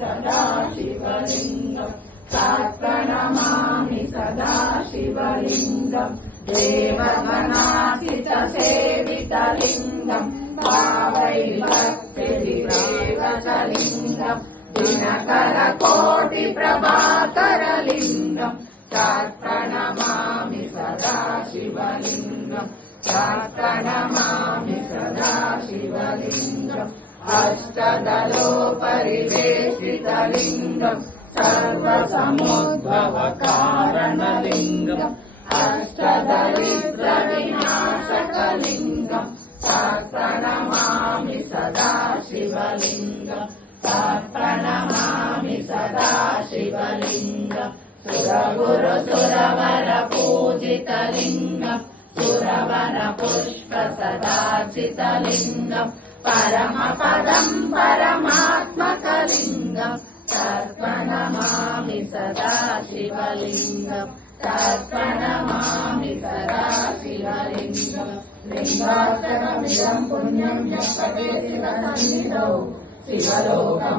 सदा शिवलिङ्गम् तत्प्रणमामि सदा शिवलिङ्गम् देवगणार्चितसेवितलिङ्गम् भावैर्भक्तिविवेकलिङ्गम् दिनकरकोटिप्रभाकरलिङ्गम् तत्प्रणमामि सदा शिवलिङ्गम् तत्प्रणमामि सदा शिवलिङ्गम् अष्टदलोपरिवेशितलिङ्गम् सर्वसमुद्भवकारणलिङ्गम् अष्टदरिद्रविनाशकलिङ्गम् तत्प्रणमामि सदा शिवलिङ्गम् तत्प्रणमामि सदा शिवलिङ्गम् सुरगुरुसुरवरपूजितलिङ्गम् सुरवनपुष्पसदार्चितलिङ्गम् परमपदम् परमात्मकलिङ्गम् तत्प्रणमामि सदा शिवलिङ्गम् तत्प्रणमामि सदा शिवलिङ्गम् लिङ्गार्चनमिदम् पुण्यम् यः पठेत् शिवसन्निधौ शिवलोकम्